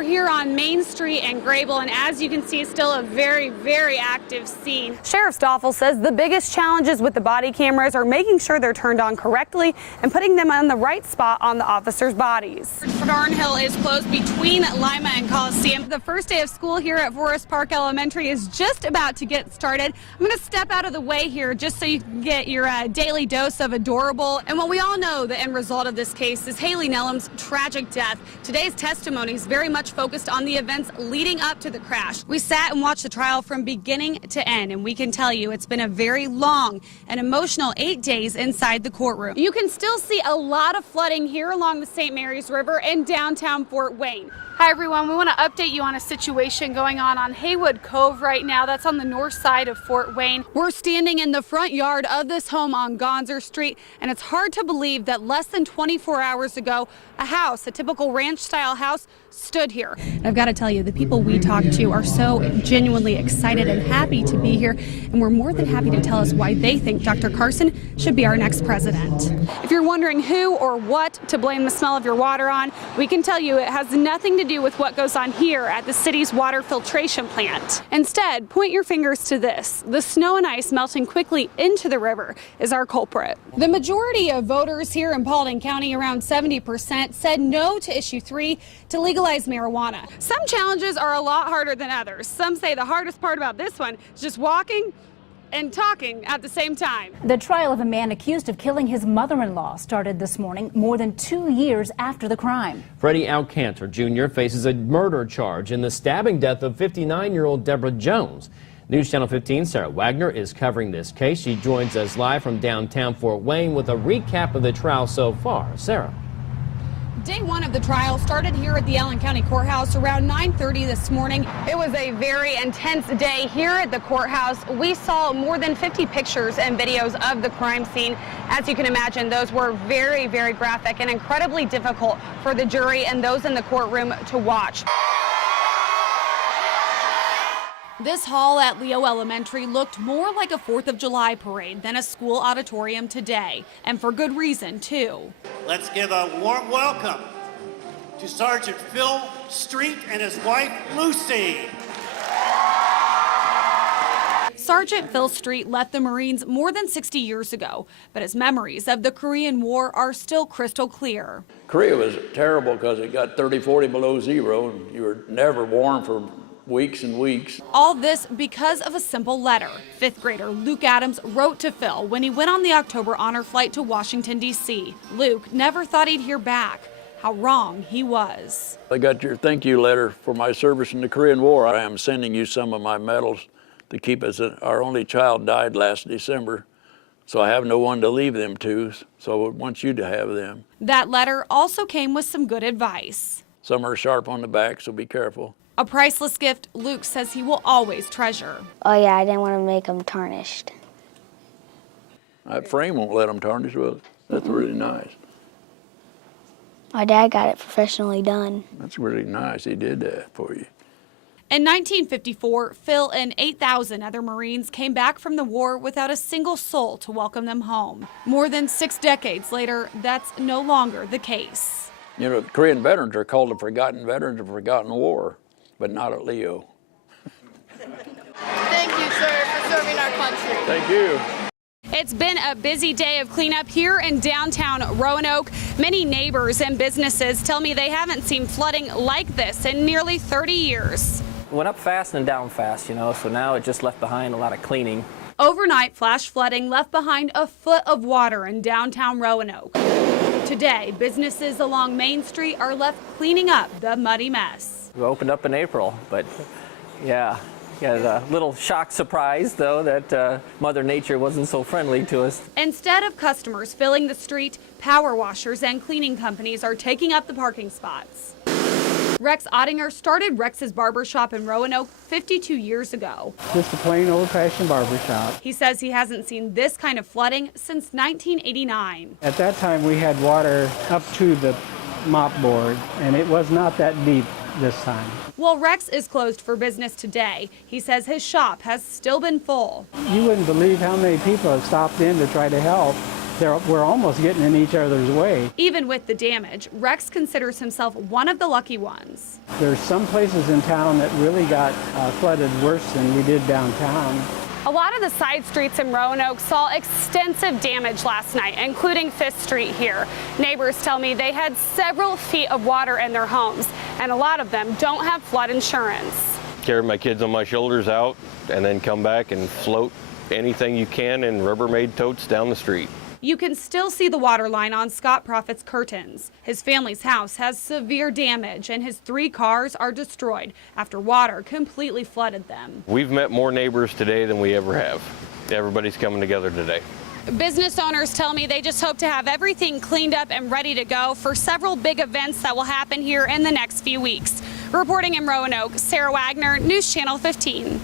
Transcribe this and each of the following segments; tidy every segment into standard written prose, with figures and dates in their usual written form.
We're here on Main Street and Grable, and as you can see, still a very, very active scene. Sheriff Stoffel says the biggest challenges with the body cameras are making sure they're turned on correctly and putting them on the right spot on the officers' bodies. Thornhill is closed between Lima and Coliseum. The first day of school here at Forest Park Elementary is just about to get started. I'm going to step out of the way here just so you can get your daily dose of adorable. And what we all know, the end result of this case is Haley Nelum's tragic death. Today's testimony is very much focused on the events leading up to the crash. We sat and watched the trial from beginning to end, and we can tell you it's been a very long and emotional 8 days inside the courtroom. You can still see a lot of flooding here along the St. Mary's River in downtown Fort Wayne. Hi everyone, we want to update you on a situation going on Haywood Cove right now. That's on the north side of Fort Wayne. We're standing in the front yard of this home on Gonzer Street, and it's hard to believe that less than 24 hours ago, a house, a typical ranch-style house, stood here. And I've got to tell you, the people we talked to are so genuinely excited and happy to be here, and we're more than happy to tell us why they think Dr. Carson should be our next president. If you're wondering who or what to blame the smell of your water on, we can tell you it has nothing to do with what goes on here at the city's water filtration plant. Instead, point your fingers to this. The snow and ice melting quickly into the river is our culprit. The majority of voters here in Paulding County, around 70%, said no to issue 3 to legalize marijuana. Some challenges are a lot harder than others. Some say the hardest part about this one is just walking and talking at the same time. The trial of a man accused of killing his mother-in-law started this morning, more than 2 years after the crime. Freddie Alcantar Jr. faces a murder charge in the stabbing death of 59-year-old Deborah Jones. News Channel 15's Sara Wagner is covering this case. She joins us live from downtown Fort Wayne with a recap of the trial so far. Sara. Day 1 of the trial started here at the Allen County Courthouse around 9:30 this morning. It was a very intense day here at the courthouse. We saw more than 50 pictures and videos of the crime scene. As you can imagine, those were very, very graphic and incredibly difficult for the jury and those in the courtroom to watch. This hall at Leo Elementary looked more like a 4th of July parade than a school auditorium today, and for good reason, too. Let's give a warm welcome to Sergeant Phil Street and his wife, Lucy. Sergeant Phil Street left the Marines more than 60 years ago, but his memories of the Korean War are still crystal clear. Korea was terrible because it got 30, 40 below zero, and you were never warm for weeks and weeks. All this because of a simple letter 5th grader Luke Adams wrote to Phil when he went on the October honor flight to Washington, D.C. Luke never thought he'd hear back. How wrong he was. I got your thank you letter for my service in the Korean War. I am sending you some of my medals to keep us. Our only child died last December, so I have no one to leave them to, so I want you to have them. That letter also came with some good advice. Some are sharp on the back, so be careful. A priceless gift Luke says he will always treasure. Oh yeah, I didn't want to make them tarnished. That frame won't let them tarnish, will it? That's really nice. My dad got it professionally done. That's really nice. He did that for you. In 1954, Phil and 8,000 other Marines came back from the war without a single soul to welcome them home. More than 6 decades later, that's no longer the case. You know, Korean veterans are called the forgotten veterans of forgotten war, but not at Leo. Thank you, sir, for serving our country. Thank you. It's been a busy day of cleanup here in downtown Roanoke. Many neighbors and businesses tell me they haven't seen flooding like this in nearly 30 years. It went up fast and down fast, you know, so now it just left behind a lot of cleaning. Overnight flash flooding left behind a foot of water in downtown Roanoke. Today, businesses along Main Street are left cleaning up the muddy mess. We opened up in April, but yeah, got a little shock surprise, though, that Mother Nature wasn't so friendly to us. Instead of customers filling the street, power washers and cleaning companies are taking up the parking spots. Rex Ottinger started Rex's Barbershop in Roanoke 52 years ago. Just a plain old-fashioned barbershop. He says he hasn't seen this kind of flooding since 1989. At that time, we had water up to the mop board, and it was not that deep this time. While Rex is closed for business today, he says his shop has still been full. You wouldn't believe how many people have stopped in to try to help, we're almost getting in each other's way. Even with the damage, Rex considers himself one of the lucky ones. There's some places in town that really got flooded worse than we did downtown. A lot of the side streets in Roanoke saw extensive damage last night, including 5th Street here. Neighbors tell me they had several feet of water in their homes, and a lot of them don't have flood insurance. Carry my kids on my shoulders out and then come back and float anything you can in Rubbermaid totes down the street. You can still see the water line on Scott Proffitt's curtains. His family's house has severe damage and his 3 cars are destroyed after water completely flooded them. We've met more neighbors today than we ever have. Everybody's coming together today. Business owners tell me they just hope to have everything cleaned up and ready to go for several big events that will happen here in the next few weeks. Reporting in Roanoke, Sara Wagner, News Channel 15.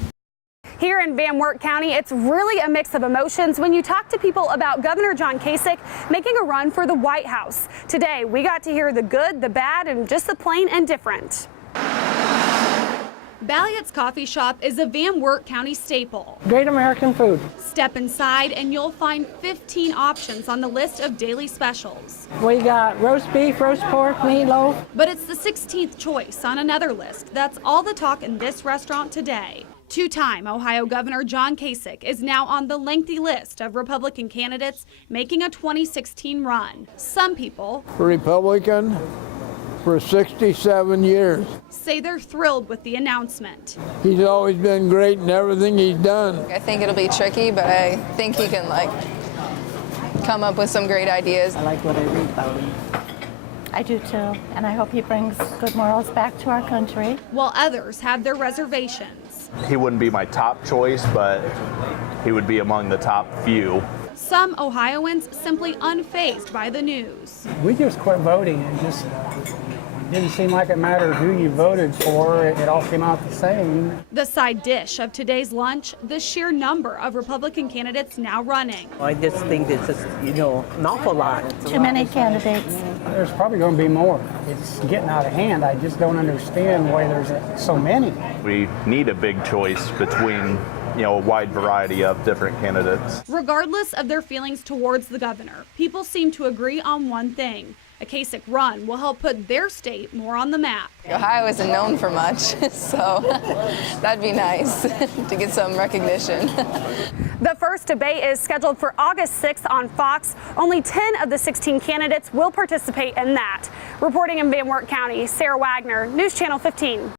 Here in Van Wert County, it's really a mix of emotions when you talk to people about Governor John Kasich making a run for the White House. Today, we got to hear the good, the bad, and just the plain and different. Balliet's Coffee Shop is a Van Wert County staple. Great American food. Step inside and you'll find 15 options on the list of daily specials. We got roast beef, roast pork, meatloaf. But it's the 16th choice on another list. That's all the talk in this restaurant today. Two-time Ohio Governor John Kasich is now on the lengthy list of Republican candidates making a 2016 run. Some people, Republican for 67 years. Say they're thrilled with the announcement. He's always been great in everything he's done. I think it'll be tricky, but I think he can come up with some great ideas. I like what I read about him. I do too, and I hope he brings good morals back to our country. While others have their reservations. He wouldn't be my top choice, but he would be among the top few. Some Ohioans simply unfazed by the news. We just quit voting. It just didn't seem like it mattered who you voted for. It all came out the same. The side dish of today's lunch, the sheer number of Republican candidates now running. I just think it's just, an awful lot. Too many candidates. There's probably going to be more. It's getting out of hand. I just don't understand why there's so many. We need a big choice between, a wide variety of different candidates. Regardless of their feelings towards the governor, people seem to agree on one thing. A Kasich run will help put their state more on the map. Ohio isn't known for much, so that'd be nice to get some recognition. The first debate is scheduled for August 6th on Fox. Only 10 of the 16 candidates will participate in that. Reporting in Van Wert County, Sara Wagner, News Channel 15.